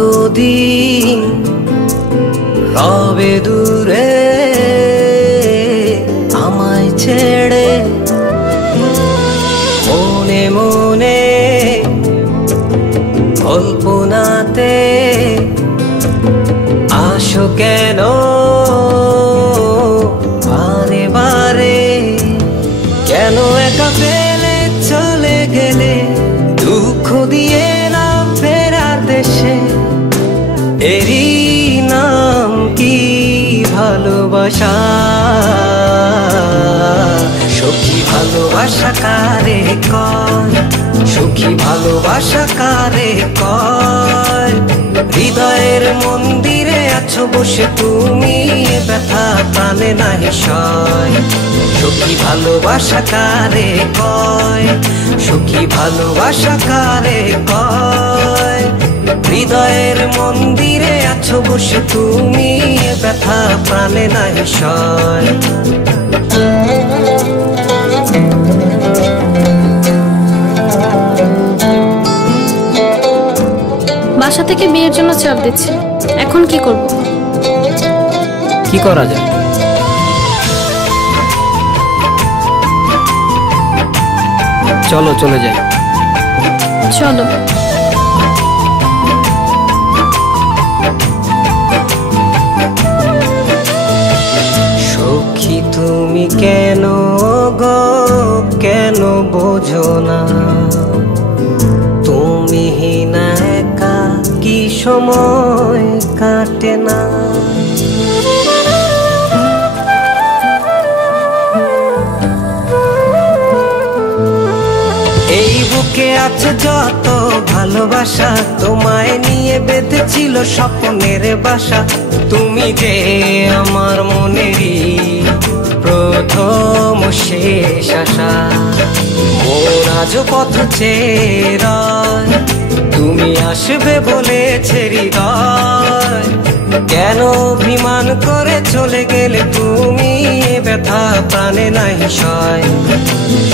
কতদিন রবে দূরে আমায় ছেড়ে, মনে মনে কল্পনাতে আসো কেন বারে বারে, কেন একা ফেলে চলে গেলে দুঃখ দিয়ে না ফেরার দেশে, এরই নাম কি ভালোবাসা? সখী ভালোবাসা কারে কয়, সখী ভালোবাসা কারে কয়? হৃদয়ের মন্দিরে আছো বসে তুমি, ব্যথা প্রাণে নাহি সয়। সখী ভালোবাসা কারে কয়, সখী ভালোবাসা কারে কয়? হৃদয়ের মন্দিরে আছো বসে তুমি, ব্যথা প্রাণে নাহি সয়। বাসা থেকে বিয়ের জন্য চাপ দিচ্ছে, এখন কি করব? কি করা যায়? চলো চলে যাই। চলো। সখী তুমি কেন গো, কেন বোঝো না? তুমি না একা কি সময় কাটে না? এই বুকে আছে যত ভালোবাসা, তোমায় নিয়ে বেঁধেছিল স্বপ্নের বাসা। তুমি যে আমার মনেরই প্রথম শেষ আশা, মন আজ পথ চেয়ে রয়, তুমি আসবে বলেছে হৃদয়। কেন অভিমান করে চলে গেলে তুমি, ব্যথা প্রাণে নাহি সয়।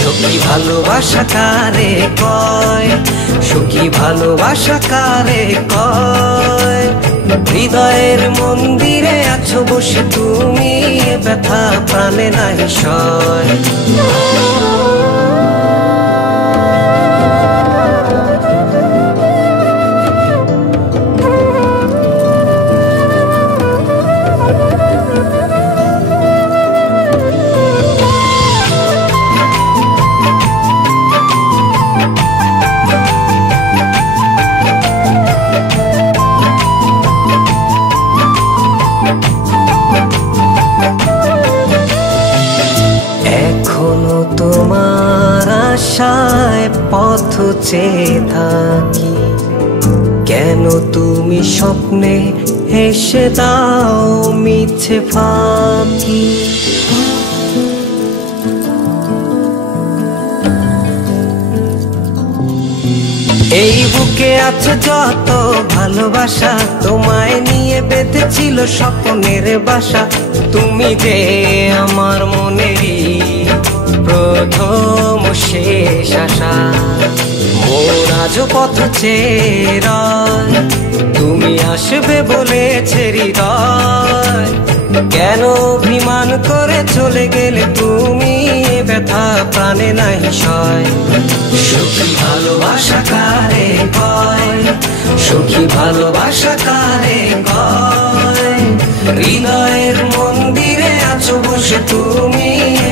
সখী ভালোবাসা কারে কয়, সখী ভালোবাসা কারে কয়? হৃদয়ের মন্দিরে আছো বসে তুমি, ব্যথা প্রাণে নাহি সয়। এখনো তোমার আশায় পথ চেয়ে থাকি, কেন তুমি স্বপ্নে হেসে দাও মিছে ফাঁকি? এই বুকে আছে যত ভালোবাসা, তোমায় নিয়ে বেঁধেছিল স্বপ্নের বাসা। তুমি যে আমার মনেরই প্রথম শেষ আশা, মন আজ পথ চেয়ে রয়, তুমি আসবে বলেছে হৃদয়। কেন অভিমান করে চলে গেলে তুমি, ব্যথা প্রাণে নাহি সয়। সখী ভালোবাসা কারে কয়, সখী ভালোবাসা কারে কয়? হৃদয়ের মন্দিরে আছো বসে তুমি,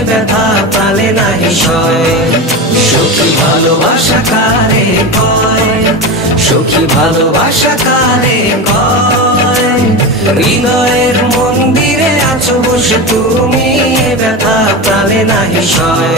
ব্যথা প্রাণে নাহি সয়। সখী ভালোবাসা কারে কয়, সখী ভালোবাসা কারে কয়? হৃদয়ের মন্দিরে আছো বসে তুমি, ব্যথা প্রাণে নাহি সয়।